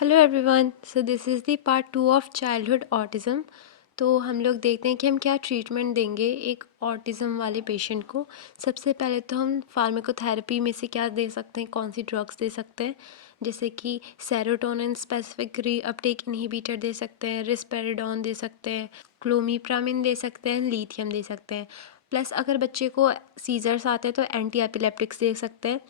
Hello everyone, so this is the part 2 of childhood autism. तो हम लोग देखते हैं कि हम क्या ट्रीटमेंट देंगे एक ऑटिज़म वाले पेशेंट को। सबसे पहले तो हम फार्माकोथेरेपी में से क्या दे सकते हैं, कौन सी ड्रग्स दे सकते हैं, जैसे कि सेरोटोनिन स्पेसिफिक रीअपटेक इनहिबिटर दे सकते हैं, रिस्पेरिडोन दे सकते हैं, क्लोमिप्रामिन दे सकते हैं, लिथियम दे सकते हैं। प्लस अगर बच्चे को सीजर्स आते हैं तो एंटी एपिलेप्टिक्स दे सकते हैं।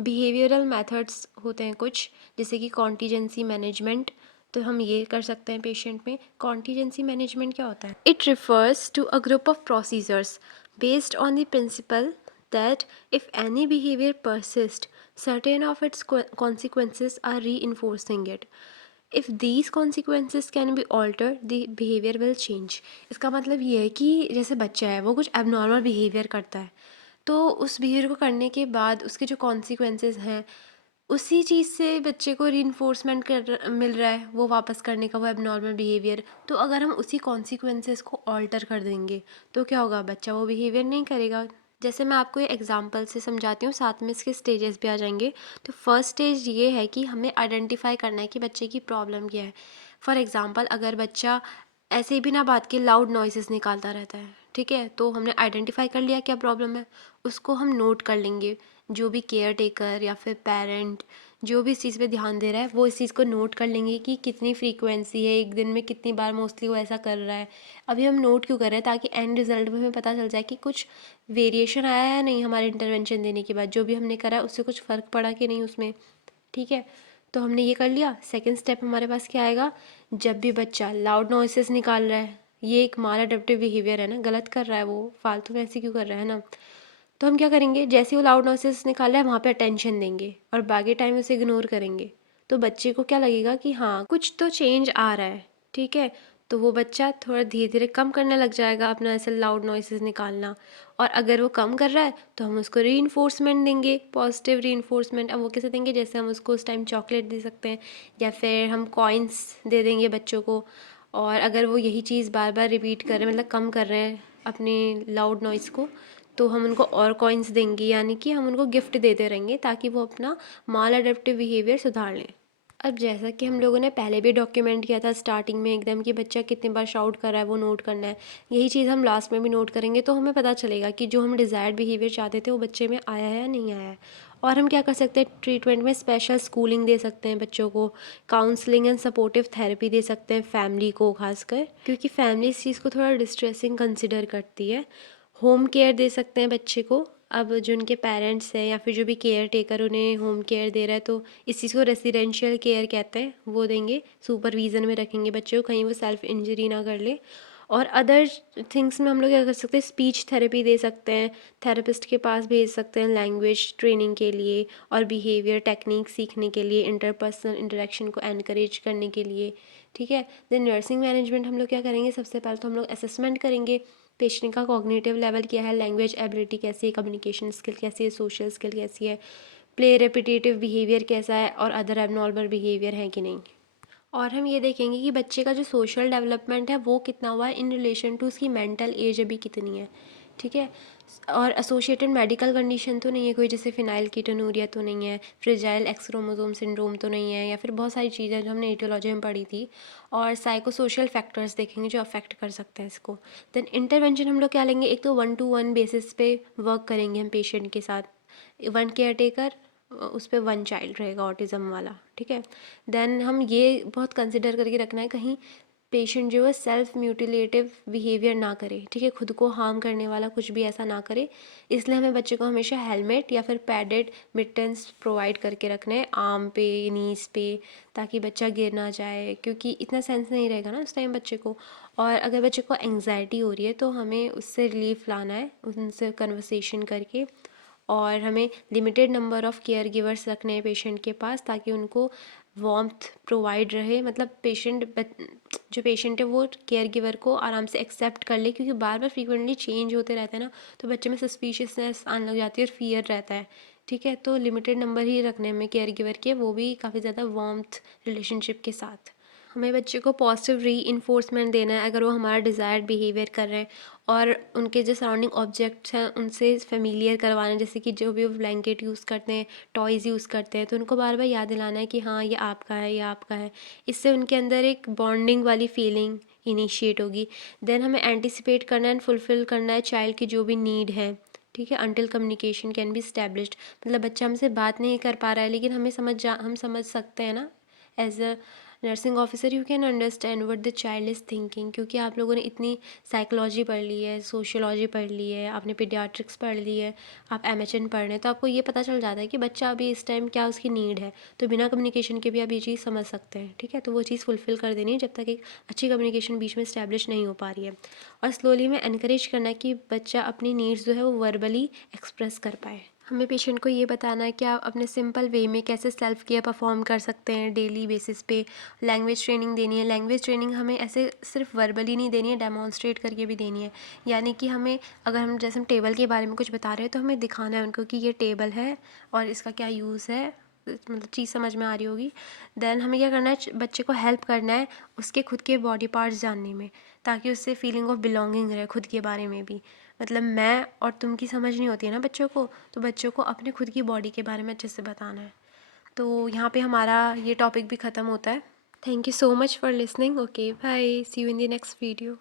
बिहेवियरल मेथड्स होते हैं कुछ, जैसे कि कॉन्टीजेंसी मैनेजमेंट, तो हम ये कर सकते हैं पेशेंट में। कॉन्टीजेंसी मैनेजमेंट क्या होता है? It refers to a group of procedures based on the principle that if any behavior persists, certain of its consequences are reinforcing it. If these consequences can be altered, the behavior will change. इसका मतलब ये है कि जैसे बच्चा है वो कुछ एबनॉर्मल बिहेवियर करता है, तो उस बिहेवियर को करने के बाद उसके जो कॉन्सिक्वेंसेस हैं उसी चीज़ से बच्चे को रीइंफोर्समेंट मिल रहा है वो वापस करने का, वो एबनॉर्मल बिहेवियर। तो अगर हम उसी कॉन्सिक्वेंसेस को ऑल्टर कर देंगे तो क्या होगा, बच्चा वो बिहेवियर नहीं करेगा। जैसे मैं आपको ये एग्जांपल से समझाती हूँ, साथ में इसके स्टेजेस भी आ जाएंगे। तो फर्स्ट स्टेज ये है कि हमें आइडेंटिफाई करना है कि बच्चे की प्रॉब्लम क्या है। फॉर एग्ज़ाम्पल, अगर बच्चा ऐसे ही बिना बात के लाउड नॉइसेस निकालता रहता है, ठीक है, तो हमने आइडेंटिफाई कर लिया क्या प्रॉब्लम है, उसको हम नोट कर लेंगे। जो भी केयर टेकर या फिर पेरेंट जो भी इस चीज़ पे ध्यान दे रहा है वो इस चीज़ को नोट कर लेंगे कि कितनी फ्रीक्वेंसी है, एक दिन में कितनी बार मोस्टली वो ऐसा कर रहा है। अभी हम नोट क्यों कर रहे हैं, ताकि एंड रिजल्ट में हमें पता चल जाए कि कुछ वेरिएशन आया है नहीं हमारे इंटरवेंशन देने के बाद, जो भी हमने करा है उससे कुछ फ़र्क पड़ा कि नहीं उसमें। ठीक है, तो हमने ये कर लिया। सेकेंड स्टेप हमारे पास क्या आएगा, जब भी बच्चा लाउड नॉइसेस निकाल रहा है, ये एक माल अडेप्टिव बिहेवियर है ना, गलत कर रहा है वो, फालतू में ऐसे क्यों कर रहा है ना, तो हम क्या करेंगे, जैसे ही वो लाउड नॉइसेस निकाल रहा है वहाँ पे अटेंशन देंगे और बाकी टाइम उसे इग्नोर करेंगे। तो बच्चे को क्या लगेगा कि हाँ कुछ तो चेंज आ रहा है, ठीक है। तो वो बच्चा थोड़ा धीरे धीरे कम करने लग जाएगा अपना ऐसे लाउड नॉइसेस निकालना। और अगर वो कम कर रहा है तो हम उसको रीइंफोर्समेंट देंगे, पॉजिटिव रीइंफोर्समेंट। अब वो कैसे देंगे, जैसे हम उसको उस टाइम चॉकलेट दे सकते हैं या फिर हम कॉइन्स दे देंगे बच्चों को। और अगर वो यही चीज़ बार बार रिपीट कर रहे हैं, मतलब कम कर रहे हैं अपनी लाउड नॉइस को, तो हम उनको और कॉइन्स देंगे, यानी कि हम उनको गिफ्ट देते रहेंगे ताकि वो अपना माल अडेप्टिव बिहेवियर सुधार लें। अब जैसा कि हम लोगों ने पहले भी डॉक्यूमेंट किया था स्टार्टिंग में एकदम, कि बच्चा कितनी बार शाउट कर रहा है वो नोट करना है, यही चीज़ हम लास्ट में भी नोट करेंगे। तो हमें पता चलेगा कि जो हम डिज़ायर्ड बिहेवियर चाहते थे वो बच्चे में आया है या नहीं आया है। और हम क्या कर सकते हैं, ट्रीटमेंट में स्पेशल स्कूलिंग दे सकते हैं बच्चों को, काउंसलिंग एंड सपोर्टिव थेरेपी दे सकते हैं फैमिली को खासकर, क्योंकि फैमिली इस चीज़ को थोड़ा डिस्ट्रेसिंग कंसिडर करती है। होम केयर दे सकते हैं बच्चे को। अब जो उनके पेरेंट्स हैं या फिर जो भी केयर टेकर उन्हें होम केयर दे रहा है, तो इस चीज़ को रेसिडेंशियल केयर कहते हैं, वो देंगे, सुपरविज़न में रखेंगे बच्चे को, कहीं वो सेल्फ इंजरी ना कर ले। और अदर थिंग्स में हम लोग क्या कर सकते हैं, स्पीच थेरेपी दे सकते हैं, थेरेपिस्ट के पास भेज सकते हैं लैंग्वेज ट्रेनिंग के लिए और बिहेवियर टेक्निक सीखने के लिए, इंटरपर्सनल इंटरेक्शन को एनकरेज करने के लिए। ठीक है, देन नर्सिंग मैनेजमेंट हम लोग क्या करेंगे, सबसे पहले तो हम लोग असेसमेंट करेंगे पेशेंट का कॉग्निटिव लेवल क्या है, लैंग्वेज एबिलिटी कैसी है, कम्युनिकेशन स्किल कैसी है, सोशल स्किल कैसी है, प्ले रेपिटेटिव बिहेवियर कैसा है और अदर एबनॉर्मल बिहेवियर है कि नहीं। और हम ये देखेंगे कि बच्चे का जो सोशल डेवलपमेंट है वो कितना हुआ है इन रिलेशन टू उसकी मेंटल एज अभी कितनी है। ठीक है, और एसोसिएटेड मेडिकल कंडीशन तो नहीं है कोई, जैसे फिनाइल कीटोनूरिया तो नहीं है, फ्रेजाइल एक्स क्रोमोसोम सिंड्रोम तो नहीं है, या फिर बहुत सारी चीज़ें जो हमने एटियोलॉजी में पढ़ी थी। और साइको सोशल फैक्टर्स देखेंगे जो अफेक्ट कर सकते हैं इसको। देन इंटरवेंशन हम लोग क्या लेंगे, एक तो 1-to-1 बेसिस पे वर्क करेंगे हम पेशेंट के साथ, 1 केयर टेकर उस पर 1 चाइल्ड रहेगा ऑटिज़म वाला। ठीक है, देन हम ये बहुत कंसिडर करके रखना है कहीं पेशेंट जो है सेल्फ म्यूटिलेटिव बिहेवियर ना करे, ठीक है, खुद को हार्म करने वाला कुछ भी ऐसा ना करे। इसलिए हमें बच्चे को हमेशा हेलमेट या फिर पैडेड मिटन्स प्रोवाइड करके रखने हैं आर्म पे, नीज पे, ताकि बच्चा गिर ना जाए, क्योंकि इतना सेंस नहीं रहेगा ना उस टाइम बच्चे को। और अगर बच्चे को एंग्जाइटी हो रही है तो हमें उससे रिलीफ लाना है, उनसे कन्वर्सेशन करके। और हमें limited number of care givers रखने हैं पेशेंट के पास, ताकि उनको वार्मथ प्रोवाइड रहे, मतलब जो पेशेंट है वो केयर गिवर को आराम से एक्सेप्ट कर ले, क्योंकि बार बार फ्रीक्वेंटली चेंज होते रहते हैं ना, तो बच्चे में सस्पिशियसनेस आने लग जाती है और फियर रहता है। ठीक है, तो लिमिटेड नंबर ही रखने हैं हमें केयर गिवर के, वो भी काफ़ी ज़्यादा वार्मथ रिलेशनशिप के साथ। हमें बच्चे को पॉजिटिव रीइंफोर्समेंट देना है अगर वो हमारा डिज़ायर्ड बिहेवियर कर रहे हैं, और उनके जो सराउंडिंग ऑब्जेक्ट्स हैं उनसे फ़ेमिलियर करवाना है, जैसे कि जो भी वो ब्लैंकेट यूज़ करते हैं, टॉयज़ यूज़ करते हैं, तो उनको बार बार याद दिलाना है कि हाँ ये आपका है, ये आपका है। इससे उनके अंदर एक बॉन्डिंग वाली फीलिंग इनिशिएट होगी। देन हमें एंटिसिपेट करना एंड फुलफ़िल करना है चाइल्ड की जो भी नीड है, ठीक है, until communication can be established. मतलब बच्चा हमसे बात नहीं कर पा रहा है, लेकिन हम समझ सकते हैं ना, as a nursing officer you can understand what the child is thinking, क्योंकि आप लोगों ने इतनी साइकोलॉजी पढ़ ली है, सोशियोलॉजी पढ़ ली है, आपने पीडियाट्रिक्स पढ़ ली है, आप एमएचएन पढ़ रहे हैं, तो आपको ये पता चल जाता है कि बच्चा अभी इस टाइम क्या उसकी नीड है। तो बिना कम्युनिकेशन के भी आप ये चीज़ समझ सकते हैं, ठीक है। तो वो चीज़ फुलफ़िल कर देनी है जब तक एक अच्छी कम्युनिकेशन बीच में इस्टेब्लिश नहीं हो पा रही है। और स्लोली में एनकरेज करना है कि बच्चा अपनी नीड्स जो है वो वर्बली एक्सप्रेस कर पाए। हमें पेशेंट को ये बताना है कि आप अपने सिंपल वे में कैसे सेल्फ़ केयर परफॉर्म कर सकते हैं डेली बेसिस पे। लैंग्वेज ट्रेनिंग देनी है। लैंग्वेज ट्रेनिंग हमें ऐसे सिर्फ वर्बली नहीं देनी है, डेमोन्स्ट्रेट करके भी देनी है। यानी कि हमें, अगर हम जैसे हम टेबल के बारे में कुछ बता रहे हैं, तो हमें दिखाना है उनको कि ये टेबल है और इसका क्या यूज़ है, मतलब चीज़ समझ में आ रही होगी। देन हमें क्या करना है, बच्चे को हेल्प करना है उसके खुद के बॉडी पार्ट्स जानने में, ताकि उससे फीलिंग ऑफ बिलोंगिंग रहे खुद के बारे में भी। मतलब मैं और तुम की समझ नहीं होती है ना बच्चों को, तो बच्चों को अपने खुद की बॉडी के बारे में अच्छे से बताना है। तो यहाँ पे हमारा ये टॉपिक भी ख़त्म होता है। Thank you so much for listening. Okay bye, see you in the next video.